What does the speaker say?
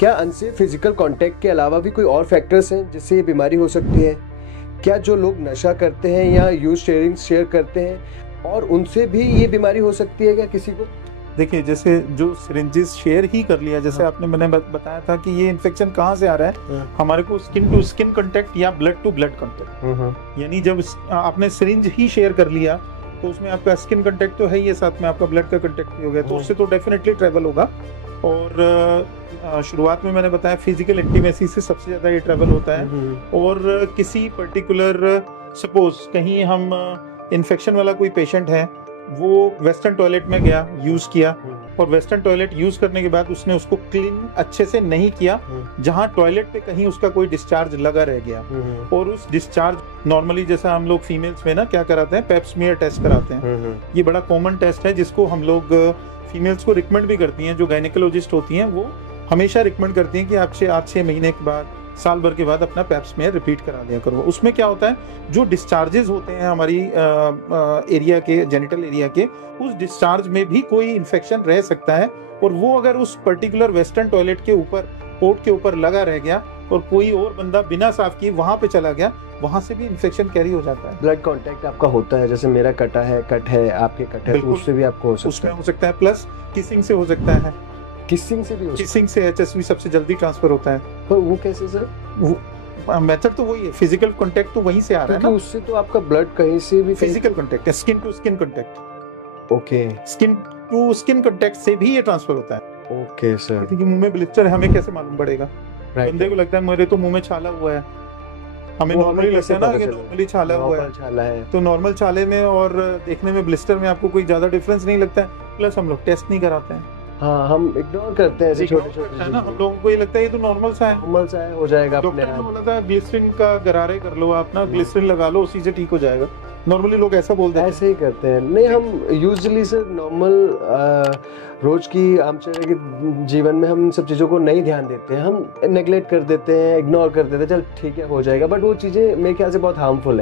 क्या unsafe physical contact के अलावा भी कोई और फैक्टर्स हैं जिससे ये बीमारी हो सकती है? क्या जो लोग नशा करते हैं या यूज शेयर करते हैं और उनसे भी ये बीमारी हो सकती है क्या किसी को? देखिए, जैसे जो सिरिंजेस शेयर ही कर लिया, जैसे आपने मैंने बताया था कि ये इन्फेक्शन कहाँ से आ रहा है, हमारे को स्किन टू स्किन कांटेक्ट या ब्लड टू ब्लड कांटेक्ट, यानी जब आपने सिरिंज ही शेयर कर लिया तो उसमें आपका स्किन कांटेक्ट तो है ही है, साथ में आपका ब्लड का कांटेक्ट भी हो गया, तो उससे तो डेफिनेटली ट्रैवल होगा। और शुरुआत में मैंने बताया फिजिकल इंटीमेसी से सबसे ज़्यादा ये ट्रैवल होता है। और किसी पर्टिकुलर सपोज कहीं हम इन्फेक्शन वाला कोई पेशेंट है, वो वेस्टर्न टॉयलेट में गया, यूज किया, और वेस्टर्न टॉयलेट यूज करने के बाद उसने उसको क्लीन अच्छे से नहीं किया, जहां टॉयलेट पे कहीं उसका कोई डिस्चार्ज लगा रह गया, और उस डिस्चार्ज नॉर्मली जैसा हम लोग फीमेल्स में ना क्या कराते हैं, पेप स्मीयर टेस्ट कराते हैं। ये बड़ा कॉमन टेस्ट है जिसको हम लोग फीमेल्स को रिकमेंड भी करती हैं, जो गायनेकोलॉजिस्ट होती हैं वो हमेशा रिकमेंड करती हैं कि आपसे 8-6 महीने के बाद, साल भर के बाद अपना पेप स्मीयर रिपीट करा लिया करो। उसमें क्या होता है, जो डिस्चार्जेस होते हैं हमारी एरिया के, जेनिटल एरिया के, उस डिस्चार्ज में भी कोई इन्फेक्शन रह सकता है, और वो अगर उस पर्टिकुलर वेस्टर्न टॉयलेट के ऊपर, पोर्ट के ऊपर लगा रह गया और कोई और बंदा बिना साफ किए वहां पे चला गया, वहां से भी इन्फेक्शन कैरी हो जाता है। ब्लड कांटेक्ट आपका होता है, जैसे मेरा कट है आपके कट है, तो उससे भी आपको हो सकता है। उसमें हो सकता है, प्लस किसिंग से हो सकता है। किसिंग से भी हो सकता है? किसिंग से एचएसवी सबसे जल्दी ट्रांसफर होता है। पर वो कैसे सर? वो मेथड तो वही है, फिजिकल कांटेक्ट तो वहीं से आ रहा है ना, उससे तो आपका ब्लड कहीं से भी, फिजिकल कांटेक्ट है, skin to skin contact. Okay, skin to skin contact से भी ये ट्रांसफर होता है। Okay sir. क्योंकि मुंह में ब्लिस्टर है, हमें कैसे मालूम पड़ेगा? बंदे को लगता है मेरे तो मुंह में छाला हुआ है, हमें नॉर्मली लगता है ना कि नॉर्मली छाला हुआ है, तो नॉर्मल छाले में और देखने में ब्लिस्टर में आपको कोई ज्यादा डिफरेंस नहीं लगता है। प्लस हम लोग टेस्ट नहीं कराते हैं, हाँ, हम इग्नोर करते हैं, ऐसे छोटे-छोटे है ना, हम लोगों को ये लगता है ये तो नॉर्मल सा है, हो जाएगा अपने डॉक्टर ने आप। बोला था ग्लिसरीन का गरारे कर लो आप ना, ग्लिसरीन लगा लो, उसी से ठीक हो जाएगा। नॉर्मली लोग ऐसा बोलते हैं, ऐसे ही करते हैं। नहीं, हम यूजुअली सर नॉर्मल रोज की आमचर्या के जीवन में हम इन सब चीज़ों को नहीं ध्यान देते हैं, हम नेग्लेक्ट कर देते हैं, इग्नोर कर देते हैं, चल ठीक है हो जाएगा, बट वो चीज़ें मेरे ख्याल से बहुत हार्मफुल है।